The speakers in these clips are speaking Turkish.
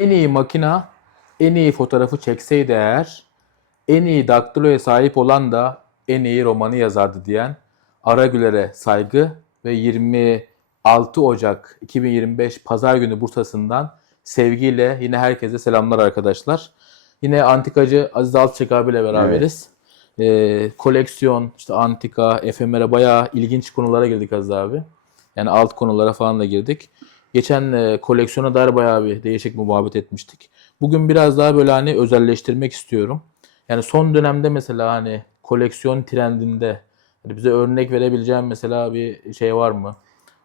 En iyi makina en iyi fotoğrafı çekseydi eğer en iyi daktiloya sahip olan da en iyi romanı yazardı diyen Aragüler'e saygı ve 26 Ocak 2025 Pazar günü Bursa'sından sevgiyle yine herkese selamlar arkadaşlar. Yine antikacı Aziz Alçak abiyle beraberiz. Ee, koleksiyon, işte antika, efemere bayağı ilginç konulara girdik Aziz abi. Yani alt konulara falan da girdik. Geçen e, koleksiyona dair bayağı bir değişik muhabbet etmiştik. Bugün biraz daha böyle hani özelleştirmek istiyorum. Yani son dönemde mesela hani koleksiyon trendinde hani bize örnek verebileceğim mesela bir şey var mı?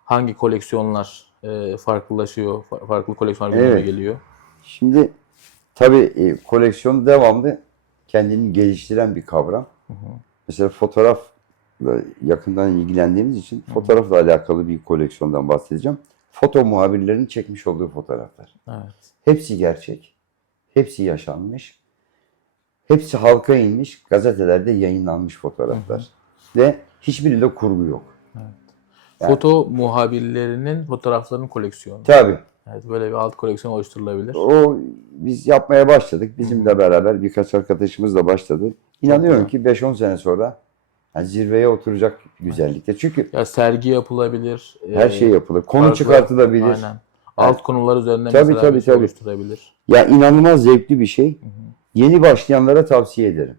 Hangi koleksiyonlar e, farklılaşıyor, fa- farklı koleksiyonlar gündeme Evet. geliyor? Şimdi tabii e, koleksiyon devamlı kendini geliştiren bir kavram. Mesela fotoğrafla yakından ilgilendiğimiz için fotoğrafla alakalı bir koleksiyondan bahsedeceğim. Foto muhabirlerin çekmiş olduğu fotoğraflar. Evet. Hepsi gerçek. Hepsi yaşanmış. Hepsi halka inmiş, gazetelerde yayınlanmış fotoğraflar. Ve hiçbirinde kurgu yok. Yani- Foto muhabirlerinin fotoğraflarının koleksiyonu. Tabii. Evet, böyle bir alt koleksiyon oluşturulabilir. O biz yapmaya başladık. Bizimle beraber birkaç arkadaşımızla başladı. İnanıyorum ki 5-10 sene sonra yani zirveye oturacak güzellikte. Çünkü Ya sergi yapılabilir. her e, şey yapılır. Konu farklı- çıkartılabilir. Aynen. Alt konular üzerinden Tabii, mesela tabii, şey tabii. oluşturabilir. Ya inanılmaz zevkli bir şey. Yeni başlayanlara tavsiye ederim.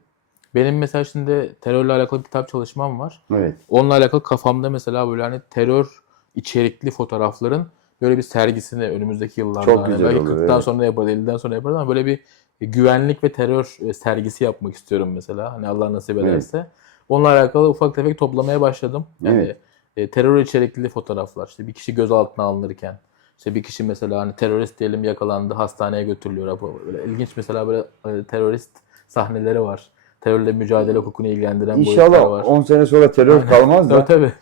Benim mesela şimdi terörle alakalı bir kitap çalışmam var. Evet. Onunla alakalı kafamda mesela böyle hani terör içerikli fotoğrafların böyle bir sergisini önümüzdeki yıllarda Çok hani güzel belki olur, 40'tan evet. sonra yaparız, 50'den sonra yaparız ama böyle bir güvenlik ve terör sergisi yapmak istiyorum mesela. Hani Allah nasip Evet. Onunla alakalı ufak tefek toplamaya başladım. Yani Evet. e, terör içerikli fotoğraflar. İşte bir kişi gözaltına alınırken işte bir kişi mesela hani terörist diyelim yakalandı hastaneye götürülüyor. Böyle ilginç mesela böyle e, terörist sahneleri var. Terörle mücadele hukukunu ilgilendiren boyutlar İnşallah var. 10 sene sonra terör kalmaz da tabii.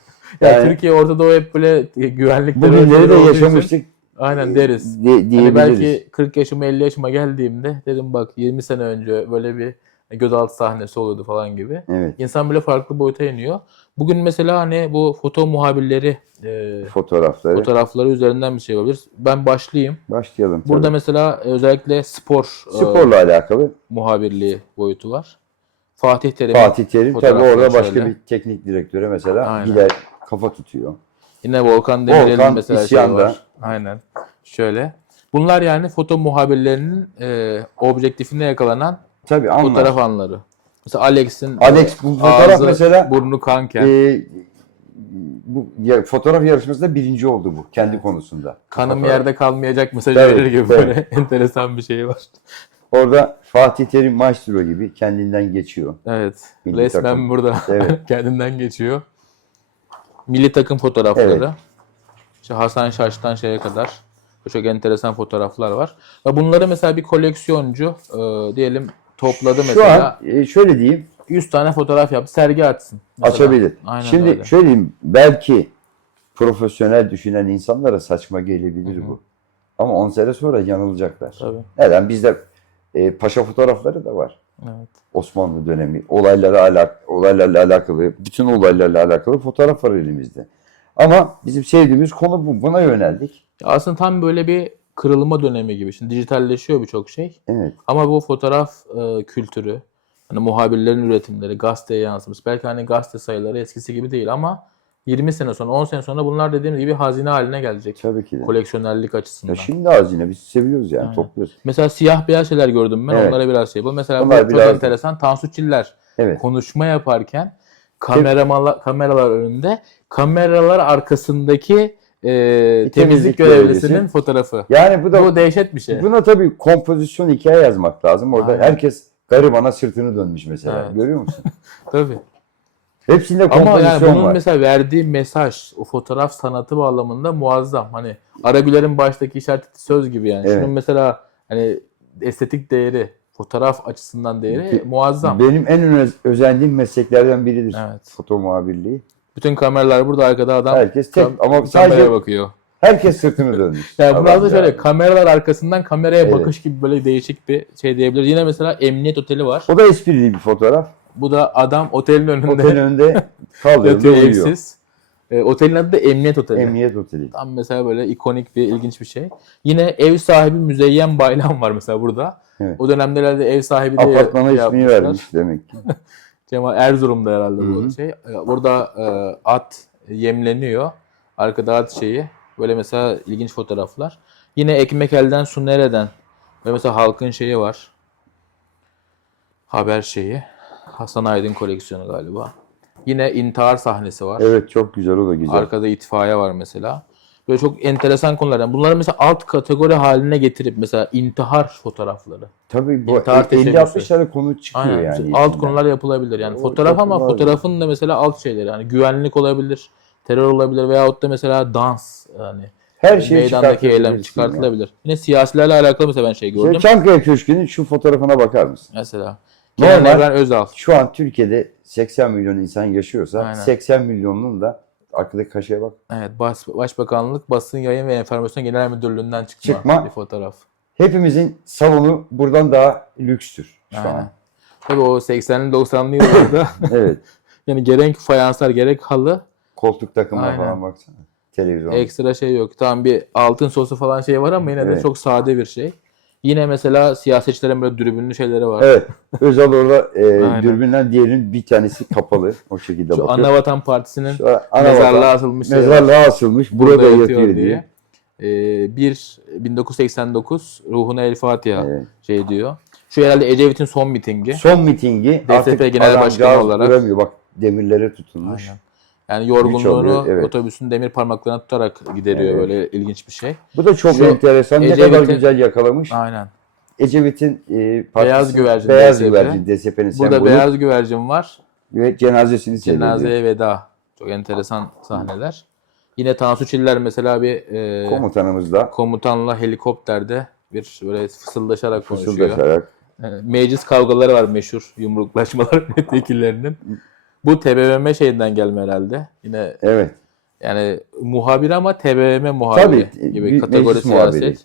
Ya Yani- Türkiye Orta Doğu hep böyle güvenlik bugünleri de için- yaşamıştık Aynen deriz. de- Hani belki 40 yaşıma 50 yaşıma geldiğimde dedim bak 20 sene önce böyle bir gözaltı sahnesi oluyordu falan gibi. Evet. İnsan böyle farklı boyuta iniyor. Bugün mesela hani bu foto muhabirleri e, Fotoğrafları. fotoğrafları üzerinden bir şey yapabiliriz. Ben başlayayım. Başlayalım. Burada tabii. mesela özellikle spor e, sporla alakalı muhabirliği boyutu var. Fatih Terim'in Fatih Terim tabii orada başka şöyle. bir teknik direktöre mesela Aynen. gider kafa tutuyor. Yine Volkan Demirel'in mesela şey isyanda. var. Aynen. Şöyle. Bunlar yani foto muhabirlerinin e, objektifinde yakalanan Tabii anlar. fotoğraf anları. Mesela Alex'in Alex bu fotoğraf ağzı, mesela burnu kanken e, bu ya, fotoğraf yarışmasında birinci oldu bu kendi konusunda. kanım Fotoğraf. yerde kalmayacak mesajı Tabii, verir gibi tabii. böyle enteresan bir şey var. Orada Fatih Terim maestro gibi kendinden geçiyor. Evet. Milli Resmen takım. burada Evet. kendinden geçiyor. Milli takım fotoğrafları. Evet. İşte Hasan Şaş'tan şeye kadar çok enteresan fotoğraflar var. Ve bunları mesela bir koleksiyoncu e, diyelim topladı Şu mesela. an e, şöyle diyeyim 100 tane fotoğraf yaptı, sergi açsın. Mesela. açabilir. Aynen Şimdi öyle. şöyle diyeyim belki profesyonel düşünen insanlara saçma gelebilir bu. Ama 10 sene sonra yanılacaklar. Tabii. Neden? Bizde e, paşa fotoğrafları da var. Evet. Osmanlı dönemi olaylara alak olaylarla alakalı bütün olaylarla alakalı fotoğraf var elimizde. Ama bizim sevdiğimiz konu bu. Buna yöneldik. Aslında tam böyle bir kırılma dönemi gibi. Şimdi dijitalleşiyor birçok şey. Evet. Ama bu fotoğraf e, kültürü, hani muhabirlerin üretimleri, gazeteye yansımış. Belki hani gazete sayıları eskisi gibi değil ama 20 sene sonra, 10 sene sonra bunlar dediğimiz gibi hazine haline gelecek. Tabii ki de. Koleksiyonerlik açısından. Ya şimdi hazine biz seviyoruz yani Aynen. topluyoruz. Mesela siyah beyaz şeyler gördüm ben. Evet. Onlara biraz şey yapalım. Mesela Onlar bu çok biraz- enteresan. Tansu Çiller Evet. konuşma yaparken kameramalar, kameralar önünde, kameralar arkasındaki e, temizlik, temizlik görevlisinin görevlisi. fotoğrafı. Yani bu da Bu dehşet bir şey. buna tabii kompozisyon hikaye yazmak lazım. Orada Aynen. herkes garibana sırtını dönmüş mesela. Evet. Görüyor musun? Tabii. Hepsinde Ama kompozisyon yani bunun var. mesela verdiği mesaj o fotoğraf sanatı bağlamında muazzam. Hani Aragüler'in baştaki işareti söz gibi yani. Evet. Şunun mesela hani estetik değeri, fotoğraf açısından değeri Ki- muazzam. Benim en öz- özendiğim mesleklerden biridir. Evet. Foto muhabirliği. Bütün kameralar burada arkada adam Herkes tek kam- ama sadece bakıyor. herkes sırtını dönmüş. Yani burada da şöyle yani. kameralar arkasından kameraya Evet. bakış gibi böyle değişik bir şey diyebiliriz. Yine mesela emniyet oteli var. O da esprili bir fotoğraf. Bu da adam otelin önünde Otelin önünde kaldırımda yatıyor evsiz. E, otelin adı da Emniyet Oteli. Emniyet Oteli. Tam mesela böyle ikonik bir, ilginç bir şey. Yine ev sahibi Müzeyyen Baylan var mesela burada. Evet. O dönemde herhalde ev sahibi diye Apartmana şey ismini vermiş demek ki. Cemal Erzurum'da herhalde bu hı. şey. Burada e, at yemleniyor. Arkada at şeyi. Böyle mesela ilginç fotoğraflar. Yine ekmek elden su nereden? Böyle mesela halkın şeyi var. Haber şeyi. Hasan Aydın koleksiyonu galiba. Yine intihar sahnesi var. Evet çok güzel o da güzel. Arkada itfaiye var mesela. Böyle çok enteresan konular. Yani bunları mesela alt kategori haline getirip mesela intihar fotoğrafları. Tabii bu İntihar 50-60 teşebbüsü. tane konu çıkıyor Aynen. yani. alt içinden. konular yapılabilir. Yani O fotoğraf ama fotoğrafın da mesela alt şeyleri. Yani güvenlik olabilir, terör olabilir veyahut da mesela dans. Yani Her şeyi meydandaki eylem çıkartılabilir. Yine siyasilerle alakalı mesela ben şey gördüm. Şey, Çankaya Köşkü'nün şu fotoğrafına bakar mısın? Mesela Normal. Evren Özal. Şu an Türkiye'de 80 milyon insan yaşıyorsa Aynen. 80 milyonunun da arkadaki kaşeye bak. Evet, Bas- Başbakanlık Basın Yayın ve Enformasyon Genel Müdürlüğü'nden çıkma, Çıkma. bir fotoğraf. Hepimizin salonu buradan daha lükstür şu Aynen. an. Tabii o 80'li 90'lı yıllarda Evet. yani gerek fayanslar gerek halı Koltuk takımına Aynen. falan baksana. Televizyon. ekstra şey yok. Tamam bir altın sosu falan şey var ama yine de Evet. çok sade bir şey. Yine mesela siyasetçilerin böyle dürbünlü şeyleri var. Evet. Özal orada e, dürbünden diğerinin bir tanesi kapalı. O şekilde Şu bakıyor. Anavatan Partisi'nin Şu an ana mezarlığa asılmış mezarlığa asılmış. Burada, yatıyor diye. Ee, bir 1989 ruhuna El Fatiha Evet. şey diyor. Şu herhalde Ecevit'in son mitingi. Son mitingi artık Genel Başkanı olarak. duramıyor. Bak demirlere tutunmuş. Aynen. Yani yorgunluğunu evet. otobüsün demir parmaklarına tutarak gideriyor. Evet. Böyle ilginç bir şey. Bu da çok Şu enteresan. Ne Ecevit'in- kadar güzel yakalamış. Aynen. Ecevit'in e, partisi- Beyaz güvercin Beyaz DSP. güvercin DSP'nin Burada sembolü beyaz güvercin var. ve cenazesini seyrediyor. Cenazeye veda. Çok enteresan sahneler. Yine Tansu Çiller mesela bir e, Komutanımız da komutanla helikopterde bir böyle fısıldaşarak konuşuyor. fısıldaşarak E, meclis kavgaları var meşhur yumruklaşmalar milletvekillerinin. Bu TBMM şeyinden gelme herhalde. Yine evet yani muhabir ama TBMM muhabiri Tabii, gibi bir kategori meclis siyaset. muhabiri.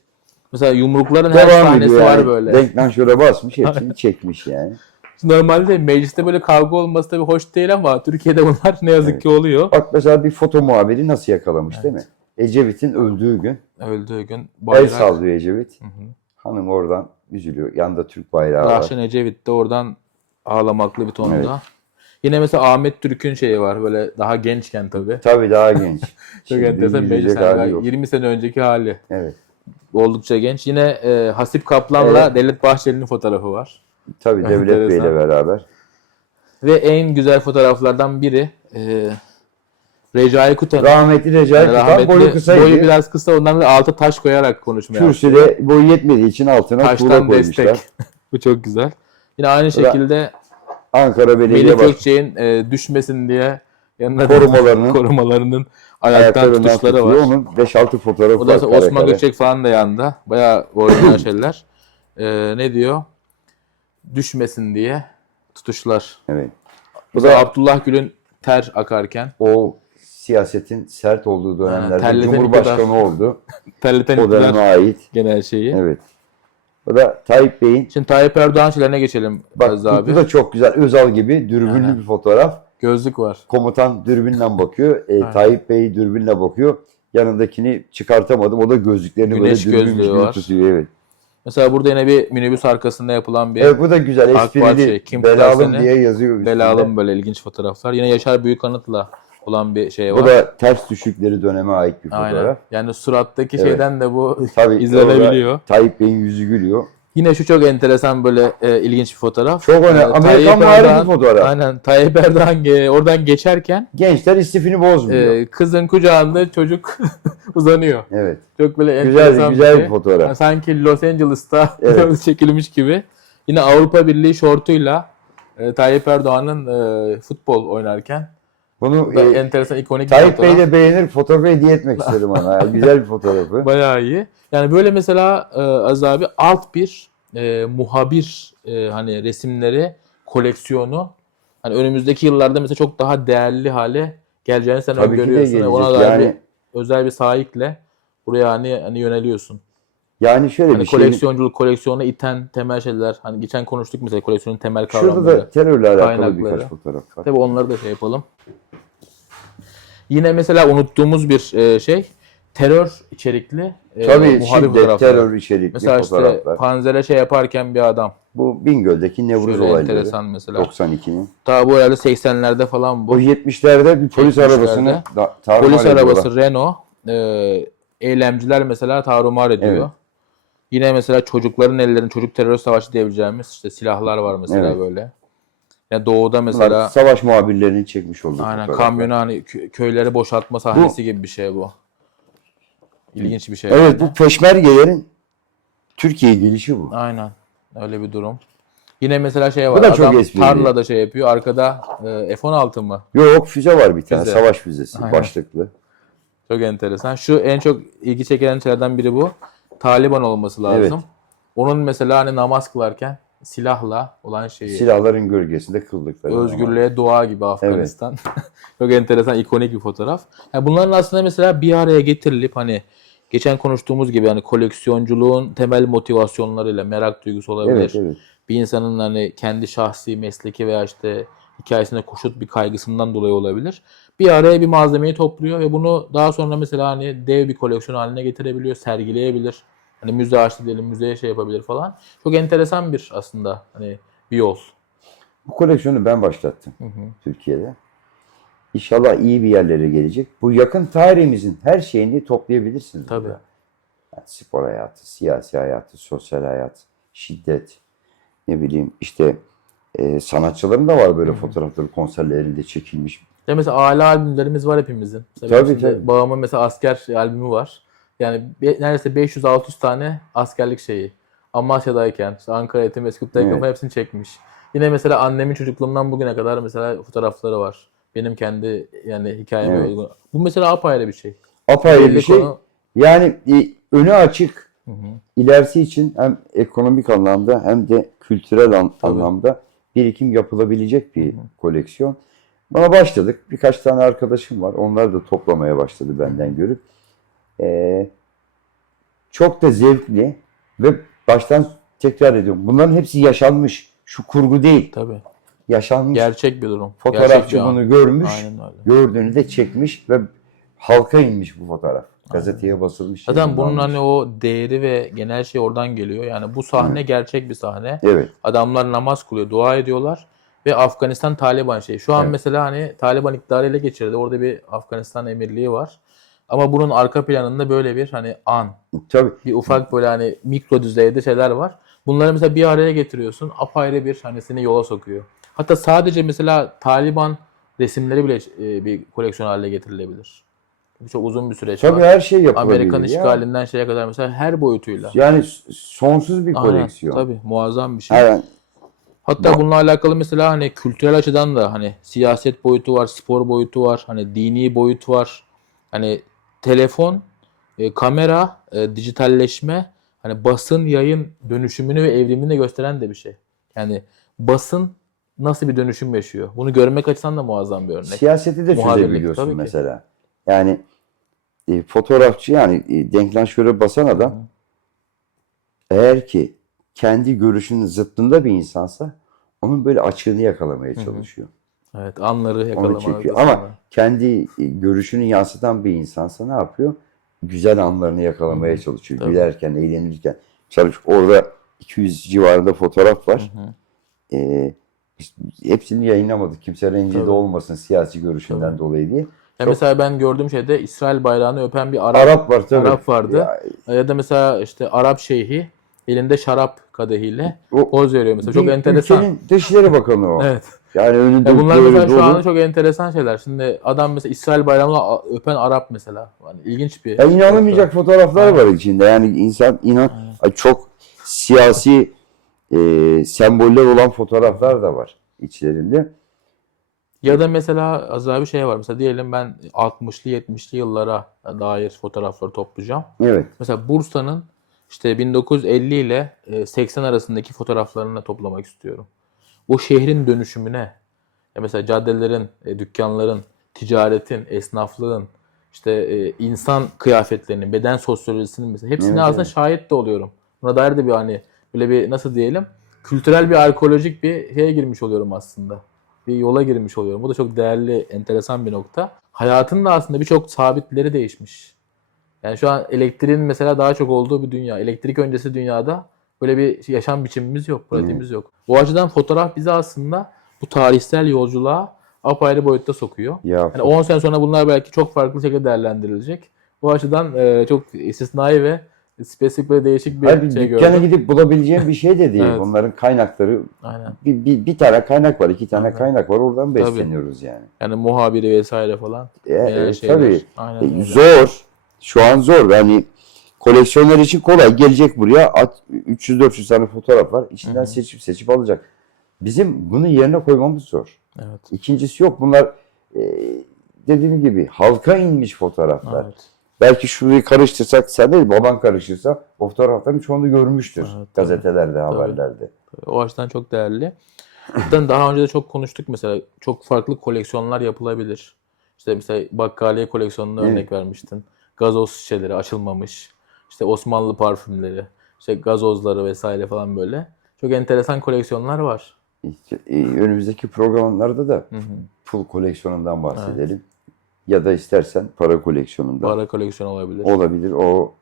Mesela yumrukların her devam sahnesi ediyor var yani. böyle. Denkten şöyle basmış hepsini çekmiş yani. Normalde mecliste böyle kavga olması tabii hoş değil ama Türkiye'de bunlar ne yazık Evet. ki oluyor. Bak mesela bir foto muhabiri nasıl yakalamış değil mi? Ecevit'in öldüğü gün Öldüğü gün el bayrak. sallıyor Ecevit. Hı hı. Hanım oradan üzülüyor. Yanında Türk bayrağı var. Rahşan Ecevit de oradan ağlamaklı bir tonda. Yine mesela Ahmet Türk'ün şeyi var böyle daha gençken tabii. Tabii daha genç. Çok enteresan üzülecek meclis hali yani yok. 20 sene önceki hali. Evet. Oldukça genç. Yine e, Hasip Kaplan'la Evet. Devlet Bahçeli'nin fotoğrafı var. Tabii Devlet Bey'le Enteresan. beraber. Ve en güzel fotoğraflardan biri e, Recai Kutan'ın. Rahmetli Recai Kutan Rahmetli, boyu kısaydı. boyu biraz kısa ondan da altı taş koyarak konuşmaya Kürsüde boyu yetmediği için altına tuğla Taştan koymuşlar. destek. Bu çok güzel. Yine aynı şekilde Ankara Belediye Melih Baş Gökçek'in e, düşmesin diye yanında korumalarının korumalarının ayaktan tutuşları var. Onun 5-6 fotoğrafı O da var. kare Osman kare. Gökçek falan da yanında. Bayağı orijinal şeyler. E, ne diyor? Düşmesin diye tutuşlar. Evet. Bu da Abdullah Gül'ün ter akarken o siyasetin sert olduğu dönemlerde terleten Cumhurbaşkanı oldu. terleten O döneme ait. genel şeyi. Evet. Bu da Tayyip Bey'in Şimdi Tayyip Erdoğan şeylerine geçelim bak bu, abi. bu da çok güzel Özal gibi dürbünlü Aynen. bir fotoğraf. Gözlük var. Komutan dürbünle bakıyor. E, Tayyip Bey dürbünle bakıyor. Yanındakini çıkartamadım. O da gözlüklerini Güneş böyle dürbünmüş gibi tutuyor. Evet. Mesela burada yine bir minibüs arkasında yapılan bir Evet bu da güzel. Esprili şey, Kim belalım diye yazıyor üstünde. belalım böyle ilginç fotoğraflar. Yine Yaşar Büyükanıt'la olan bir şey var. Bu da ters düşükleri döneme ait bir fotoğraf. Aynen. Yani surattaki Evet. şeyden de bu Tabii izlenebiliyor. Tayyip Bey'in yüzü gülüyor. Yine şu çok enteresan böyle e, ilginç bir fotoğraf. Çok önemli. Ee, Amerikan Tayyip vari bir fotoğraf. Aynen. Tayyip Erdoğan e, oradan geçerken Gençler istifini bozmuyor. e, kızın kucağında çocuk uzanıyor. evet. Çok böyle Güzel, enteresan güzel şey. bir fotoğraf. Yani sanki Los Angeles'ta Evet. çekilmiş gibi. Yine Avrupa Birliği şortuyla e, Tayyip Erdoğan'ın e, futbol oynarken Bunu da e, enteresan ikonik bir Tayyip. Bey de beğenir. Fotoğrafı hediye etmek istedim ona. Güzel bir fotoğrafı. Bayağı iyi. Yani böyle mesela e, Aziz abi alt bir e, muhabir e, hani resimleri koleksiyonu hani önümüzdeki yıllarda mesela çok daha değerli hale geleceğini sen Tabii ki de öngörüyorsun. gelecek. Ona da Yani bir özel bir sahikle buraya hani, hani yöneliyorsun. yani şöyle Hani bir şey. koleksiyonculuk, koleksiyona iten temel şeyler. Hani geçen konuştuk mesela koleksiyonun temel kavramları. Şurada da terörle alakalı kaynakları. birkaç fotoğraf var. Tabii onları da şey yapalım. Yine mesela unuttuğumuz bir e, şey terör içerikli e, Tabii şiddet, terör içerikli Mesela işte fotoğraflar. panzere şey yaparken bir adam. Bu Bingöl'deki Nevruz Şöyle olayları. enteresan mesela. 92'nin. Ta bu herhalde 80'lerde falan bu. Bu 70'lerde bir polis 70'lerde arabasını Polis arabası Renault. E, eylemciler mesela tarumar ediyor. Evet. Yine mesela çocukların ellerinde çocuk terör savaşı diyebileceğimiz işte silahlar var mesela Evet. böyle. Yani doğuda Bunlar mesela savaş muhabirlerinin çekmiş olduğu aynen kamyonu hani kö- köyleri boşaltma sahnesi gibi bir şey bu. İlginç bir şey. Evet bu peşmergelerin Türkiye'ye gelişi bu. Aynen. Öyle bir durum. Yine mesela şey Bu var. da çok Adam esprili. tarlada şey yapıyor. Arkada e, F-16 mı? Yok füze var bir tane. Füze. Savaş füzesi Aynen. başlıklı. Çok enteresan. Şu en çok ilgi çeken şeylerden biri bu. Taliban olması lazım. Evet. Onun mesela hani namaz kılarken silahla olan şeyi. Silahların gölgesinde kıldıkları. Özgürlüğe dua gibi Afganistan. Çok enteresan, ikonik bir fotoğraf. Yani bunların aslında mesela bir araya getirilip hani geçen konuştuğumuz gibi hani koleksiyonculuğun temel motivasyonlarıyla merak duygusu olabilir. Evet evet. Bir insanın hani kendi şahsi mesleki veya işte hikayesine koşut bir kaygısından dolayı olabilir. Bir araya bir malzemeyi topluyor ve bunu daha sonra mesela hani dev bir koleksiyon haline getirebiliyor, sergileyebilir. Hani müze açtı diyelim, müzeye şey yapabilir falan. Çok enteresan bir aslında hani bir yol. Bu koleksiyonu ben başlattım Türkiye'de. İnşallah iyi bir yerlere gelecek. Bu yakın tarihimizin her şeyini toplayabilirsiniz. Tabii. burada. Yani spor hayatı, siyasi hayatı, sosyal hayat, şiddet, ne bileyim işte e, sanatçıların da var böyle fotoğrafları konserlerinde çekilmiş. Ya mesela aile albümlerimiz var hepimizin. Mesela Tabii, tabii. Babamın mesela asker albümü var. Yani neredeyse 500-600 tane askerlik şeyi. Amasya'dayken, işte Ankara Eğitim Eskut'tayken Evet. hepsini çekmiş. Yine mesela annemin çocukluğundan bugüne kadar mesela fotoğrafları var. Benim kendi yani hikayeme Evet. uygun. Bu mesela apayrı bir şey. Apayrı Belli bir şey. konu- Yani e, önü açık. Hı hı. ilerisi için hem ekonomik anlamda hem de kültürel an- Tabii. anlamda birikim yapılabilecek bir koleksiyon. Bana başladık. Birkaç tane arkadaşım var. Onlar da toplamaya başladı benden görüp. Ee, çok da zevkli ve baştan tekrar ediyorum. Bunların hepsi yaşanmış. Şu kurgu değil. Tabii. Yaşanmış. Gerçek bir durum. Gerçek Fotoğrafçı an. bunu görmüş. Aynen öyle. Gördüğünü de çekmiş ve halka inmiş bu fotoğraf. Gazeteye basılmış. Zaten bunun yayınlanmış. hani o değeri ve genel şey oradan geliyor. Yani bu sahne gerçek bir sahne. Evet. Adamlar namaz kılıyor, dua ediyorlar ve Afganistan Taliban şey. Şu an Evet. mesela hani Taliban iktidarı ele geçirdi. Orada bir Afganistan emirliği var. Ama bunun arka planında böyle bir hani an, Tabii. bir ufak böyle hani mikro düzeyde şeyler var. Bunları mesela bir araya getiriyorsun. Apayrı bir hani seni yola sokuyor. Hatta sadece mesela Taliban resimleri bile e, bir koleksiyon haline getirilebilir. Bu çok uzun bir süreç Tabii var. her şey yapılabilir. Amerikan ya. işgalinden şeye kadar mesela her boyutuyla. Yani sonsuz bir Aynen, koleksiyon. tabii muazzam bir şey. Yani Hatta bununla alakalı mesela hani kültürel açıdan da hani siyaset boyutu var, spor boyutu var, hani dini boyut var. Hani telefon, e, kamera, e, dijitalleşme, hani basın yayın dönüşümünü ve evrimini de gösteren de bir şey. Yani basın nasıl bir dönüşüm yaşıyor? Bunu görmek açısından da muazzam bir örnek. siyaseti de çözebiliyorsun tabii ki. mesela. Yani e, fotoğrafçı yani e, denklanşöre basan adam eğer ki kendi görüşünün zıttında bir insansa onun böyle açığını yakalamaya çalışıyor. Evet, anları yakalamak. aslında. Ama kendi e, görüşünü yansıtan bir insansa ne yapıyor? Güzel anlarını yakalamaya çalışıyor. Tabii. Gülerken, eğlenirken. Mesela orada 200 civarında fotoğraf var. Ee, biz hepsini yayınlamadık. Kimse rencide Tabii. olmasın siyasi görüşünden Tabii. dolayı diye. Ya mesela ben gördüğüm şeyde İsrail bayrağını öpen bir Arap, Arap var tabii. Arap vardı. Ya, Ya da mesela işte Arap şeyhi elinde şarap kadehiyle o poz veriyor mesela. Çok enteresan. Ülkenin Dışişleri Bakanı o. Evet. Yani önünde Ya bunlar mesela şu an çok enteresan şeyler. Şimdi adam mesela İsrail bayrağını öpen Arap mesela. Yani ilginç bir. Ya inanılmayacak fotoğraflar var içinde. Yani insan inan Ay, çok siyasi e, semboller olan fotoğraflar da var içlerinde. Ya da mesela az daha bir şey var. Mesela diyelim ben 60'lı 70'li yıllara dair fotoğrafları toplayacağım. Evet. Mesela Bursa'nın işte 1950 ile e, 80 arasındaki fotoğraflarını toplamak istiyorum. O şehrin dönüşümüne, ya mesela caddelerin, e, dükkanların, ticaretin, esnaflığın, işte e, insan kıyafetlerinin, beden sosyolojisinin mesela hepsine Evet, aslında evet. şahit de oluyorum. Buna dair de bir hani böyle bir nasıl diyelim kültürel bir arkeolojik bir şeye girmiş oluyorum aslında. Bir yola girmiş oluyorum. Bu da çok değerli, enteresan bir nokta. hayatın da aslında birçok sabitleri değişmiş. Yani şu an elektriğin mesela daha çok olduğu bir dünya. Elektrik öncesi dünyada böyle bir yaşam biçimimiz yok, pratiğimiz yok. Bu açıdan fotoğraf bizi aslında bu tarihsel yolculuğa apayrı boyutta sokuyor. Ya Yani 10 sene sonra bunlar belki çok farklı şekilde değerlendirilecek. Bu açıdan e, çok istisnai ve spesifik ve değişik bir Hayır, şey dükkana gördüm. gidip bulabileceğin bir şey de değil. Evet. Onların kaynakları Aynen. bir, bir, bir tane kaynak var, iki tane Aynen. kaynak var. Oradan Tabii. besleniyoruz yani. Yani muhabiri vesaire falan. E, e, şeyler. tabii. Aynen E, zor. Şu an zor. Yani koleksiyonlar için kolay. Gelecek buraya at- 300-400 tane fotoğraf var. İçinden Hı hı. seçip seçip alacak. Bizim bunu yerine koymamız zor. Evet. İkincisi yok. Bunlar e, dediğim gibi halka inmiş fotoğraflar. Evet. Belki şurayı karıştırsak sen değil baban karıştırsa o fotoğrafların çoğunu görmüştür. Evet, tabii. Gazetelerde, haberlerde. O açıdan çok değerli. Zaten daha önce de çok konuştuk mesela çok farklı koleksiyonlar yapılabilir. İşte mesela bakkaliye koleksiyonuna Evet. örnek vermiştin. Gazoz şişeleri açılmamış. İşte Osmanlı parfümleri, işte gazozları vesaire falan böyle. Çok enteresan koleksiyonlar var. E, önümüzdeki programlarda da Hı hı. pul koleksiyonundan bahsedelim. Ya da istersen para koleksiyonundan. Para koleksiyonu olabilir. olabilir. O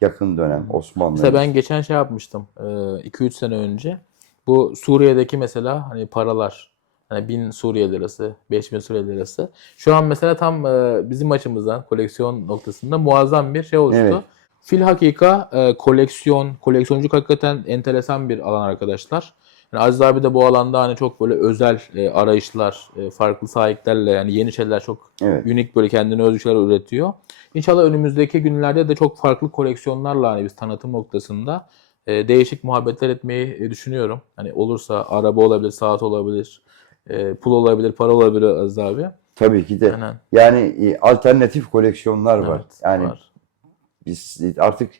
yakın dönem Osmanlı. Mesela ben geçen şey yapmıştım. 2-3 sene önce. Bu Suriye'deki mesela hani paralar. Hani 1000 Suriye lirası, 5000 Suriye lirası. Şu an mesela tam e, bizim açımızdan koleksiyon noktasında muazzam bir şey oluştu. Evet. Fil hakika e, koleksiyon, koleksiyonculuk hakikaten enteresan bir alan arkadaşlar. Yani Aziz abi de bu alanda hani çok böyle özel e, arayışlar, e, farklı sahiplerle yani yeni şeyler çok Evet. unik böyle kendine özgü şeyler üretiyor. İnşallah önümüzdeki günlerde de çok farklı koleksiyonlarla hani biz tanıtım noktasında e, değişik muhabbetler etmeyi e, düşünüyorum. Hani olursa araba olabilir, saat olabilir, e, pul olabilir, para olabilir Aziz abi. Tabii ki de. Aynen. Yani e, alternatif koleksiyonlar var. Evet, yani var. Biz artık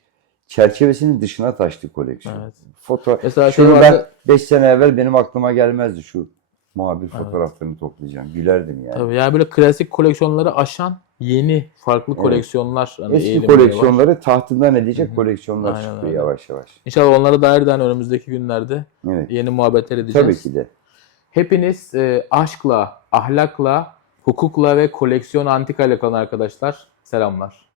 çerçevesinin dışına taştı koleksiyon. Evet. Foto Mesela şunu ben vardı- 5 sene evvel benim aklıma gelmezdi şu muhabir fotoğraflarını toplayacağım. Gülerdim yani. Tabii yani böyle klasik koleksiyonları aşan yeni farklı Evet. koleksiyonlar hani Eski eğilimleri var. koleksiyonları tahtından edecek koleksiyonlar Aynen çıkıyor öyle. yavaş yavaş. İnşallah onlara dair de hani önümüzdeki günlerde Evet. yeni muhabbetler edeceğiz. Tabii ki de. Hepiniz e, aşkla, ahlakla, hukukla ve koleksiyon antika ile kalın arkadaşlar. Selamlar.